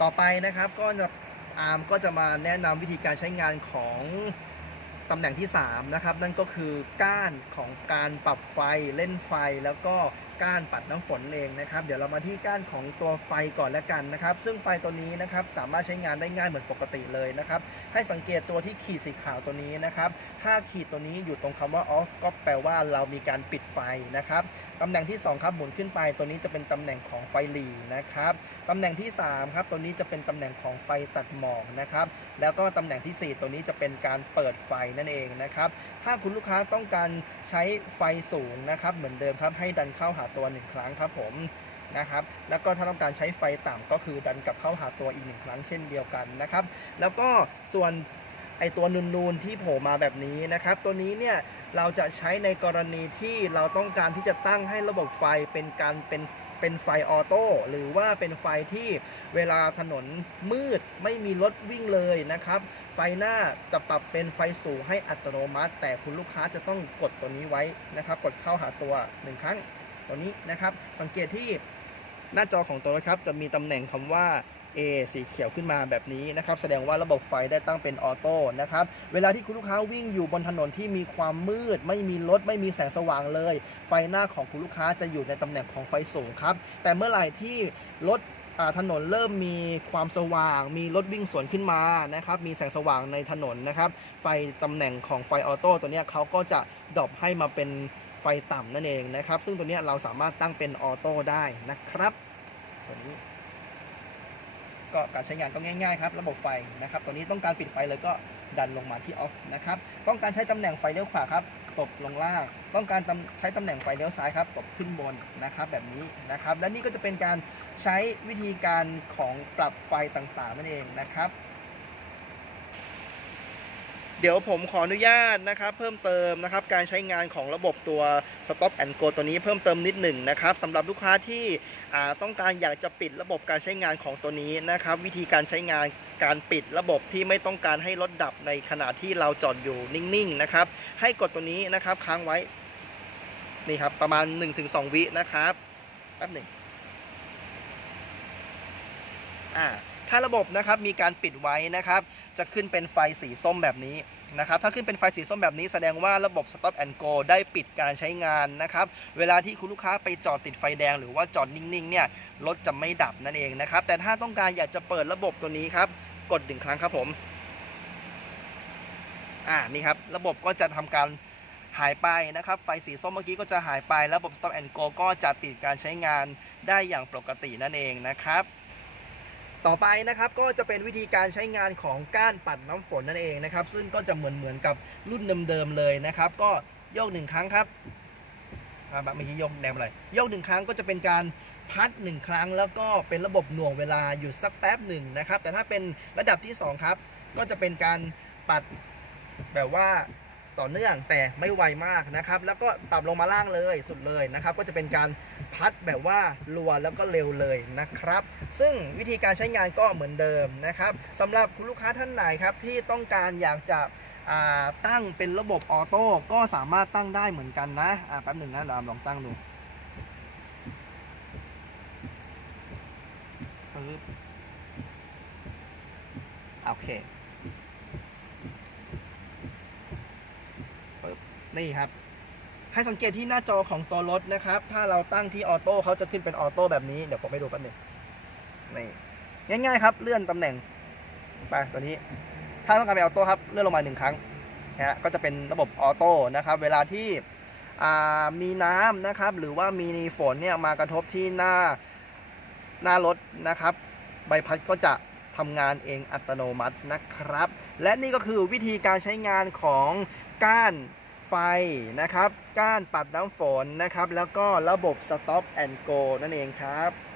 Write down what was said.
ต่อไปนะครับก็จะอาร์มก็จะมาแนะนำวิธีการใช้งานของ ตำแหน่งที่ 3 นะครับ นั่นก็คือก้านของการปรับไฟเล่นไฟแล้วก็ก้านปัดน้ำฝนเองนะครับ เดี๋ยวเรามาที่ก้านของตัวไฟก่อนแล้วกันนะครับ ซึ่งไฟตัวนี้นะครับสามารถใช้งานได้ง่ายเหมือนปกติเลยนะครับ ให้สังเกตตัวที่ขีดสีขาวตัวนี้นะครับ ถ้าขีดตัวนี้อยู่ตรงคำว่า off ก็แปลว่าเรามีการปิดไฟนะครับตำแหน่งที่ 2 ครับหมุนขึ้นไป ตัวนี้จะเป็นตำแหน่งของไฟหลีนะครับตำแหน่งที่ 3 ครับ ตัวนี้จะเป็นตำแหน่งของไฟตัดหมอกนะครับ แล้วก็ตำแหน่งทีสี่4 ตัวนี้จะเป็นการเปิดไฟนั่นเองนะครับ ถ้าคุณลูกค้าต้องการใช้ไฟสูงนะครับ เหมือนเดิมครับให้ดันเข้าหาตัว 1 ครั้งครับผมนะครับ แล้วก็ถ้าต้องการใช้ไฟต่ำก็คือดันกลับเข้าหาตัวอีกหนึ่งครั้งเช่นเดียวกันนะครับ แล้วก็ส่วนไอตัวนูนๆที่โผล่มาแบบนี้นะครับ ตัวนี้เนี่ยเราจะใช้ในกรณีที่เราต้องการที่จะตั้งให้ระบบไฟเป็นการเป็น เป็นไฟออโต้หรือว่าเป็นไฟที่เวลาถนนมืดไม่มีรถวิ่งเลยนะครับ ไฟหน้าจะปรับเป็นไฟสูงให้อัตโนมัติ แต่คุณลูกค้าจะต้องกดตัวนี้ไว้นะครับ กดเข้าหาตัวหนึ่งครั้งตัวนี้นะครับ สังเกตที่หน้าจอของตัวรถครับ จะมีตำแหน่งคำว่า A สีเขียวขึ้นมาแบบนี้นะครับ แสดงว่าระบบไฟได้ตั้งเป็นออโต้นะครับ เวลาที่คุณลูกค้าวิ่งอยู่บนถนนที่มีความมืด ไม่มีรถไม่มีแสงสว่างเลย ไฟหน้าของคุณลูกค้าจะอยู่ในตำแหน่งของไฟสูงครับ แต่เมื่อไหร่ที่รถถนนเริ่มมีความสว่าง มีรถวิ่งสวนขึ้นมานะครับ มีแสงสว่างในถนนนะครับ ไฟตำแหน่งของไฟออโต้ตัวนี้เขาก็จะดรอปให้มาเป็นไฟต่ำนั่นเองนะครับ ซึ่งตัวนี้เราสามารถตั้งเป็นออโต้ได้นะครับ ตัวนี้ ก็การใช้งานก็ง่ายๆครับระบบไฟนะครับตัวนี้ต้องการปิดไฟเลยก็ดันลงมาที่ออฟนะครับต้องการใช้ตำแหน่งไฟเลี้ยวขวาครับตบลงล่าง ต้องการใช้ตำแหน่งไฟเลี้ยวซ้ายครับตบขึ้นบนนะครับแบบนี้นะครับและนี่ก็จะเป็นการใช้วิธีการของปรับไฟต่างๆนั่นเองนะครับ เดี๋ยวผมขออนุญาตนะครับเพิ่มเติมนะครับการใช้งานของระบบตัว Stop and Go ตัวนี้เพิ่มเติมนิดหนึ่งนะครับสำหรับลูกค้าที่ต้องการอยากจะปิดระบบการใช้งานของตัวนี้นะครับ วิธีการใช้งานการปิดระบบที่ไม่ต้องการให้รถดับในขณะที่เราจอดอยู่นิ่งๆนะครับ ให้กดตัวนี้นะครับค้างไว้นี่ครับประมาณ 1-2 วินะครับแป๊บหนึ่งอ่าถ้าระบบนะครับมีการปิดไว้นะครับ จะขึ้นเป็นไฟสีส้มแบบนี้ นะครับถ้าขึ้นเป็นไฟสีส้มแบบนี้แสดงว่าระบบ Stop and Go ได้ปิดการใช้งานนะครับเวลาที่คุณลูกค้าไปจอดติดไฟแดงหรือว่าจอดนิ่งๆเนี่ยรถจะไม่ดับนั่นเองนะครับแต่ถ้าต้องการอยากจะเปิดระบบตัวนี้ครับกดหนึ่งครั้งครับผมอ่านี่ครับระบบก็จะทำการหายไปนะครับ ไฟสีส้มเมื่อกี้ก็จะหายไประบบ Stop and Go ก็จะติดการใช้งานได้อย่างปกตินั่นเองนะครับ ต่อไปนะครับก็จะเป็นวิธีการใช้งานของก้านปัดน้ำฝนนั่นเองนะครับ ซึ่งก็จะเหมือนเหมือนกับรุ่นเดิมๆเลยนะครับ ก็โยกหนึ่งครั้งครับอาไม่ใช่โยกแนวอะไรโยกหนึ่งครั้งก็จะเป็นการพัดหนึ่งครั้ง แล้วก็เป็นระบบหน่วงเวลาหยุดสักแป๊บหนึ่งนะครับ แต่ถ้าเป็นระดับที่สองครับ ก็จะเป็นการปัดแบบว่า ต่อเนื่อง แต่ไม่ไวมากนะครับ แล้วก็ต่ำลงมาล่างเลยสุดเลยนะครับ ก็จะเป็นการพัดแบบว่ารัวแล้วก็เร็วเลยนะครับ ซึ่งวิธีการใช้งานก็เหมือนเดิมนะครับสำหรับคุณลูกค้าท่านไหนครับที่ต้องการอยากจะตั้งเป็นระบบออโต้ก็สามารถตั้งได้เหมือนกันนะแป๊บหนึ่งนะเดามลองตั้งดูปึ๊บโอเคปึ๊บ นี่ครับ ให้สังเกตที่หน้าจอของตัวรถนะครับ ถ้าเราตั้งที่ออโต้เขาจะขึ้นเป็นออโต้แบบนี้ เดี๋ยวผมไปดูแป๊บนึงนี่ง่ายๆครับ เลื่อนตำแหน่งไปตัวนี้ ถ้าต้องการไปนออโต้ครับ เลื่อนลงมาหนึ่งครั้งนะฮะก็จะเป็นระบบออโต้นะครับ เวลาที่มีน้ำนะครับ หรือว่ามีฝนเนี่ยมากระทบที่หน้าหน้ารถนะครับ ใบพัดก็จะทำงานเองอัตโนมัตินะครับ และนี่ก็คือวิธีการใช้งานของก้าน ไฟนะครับ ก้านปัดน้ำฝนนะครับ แล้วก็ระบบ Stop and Go นั่นเองครับ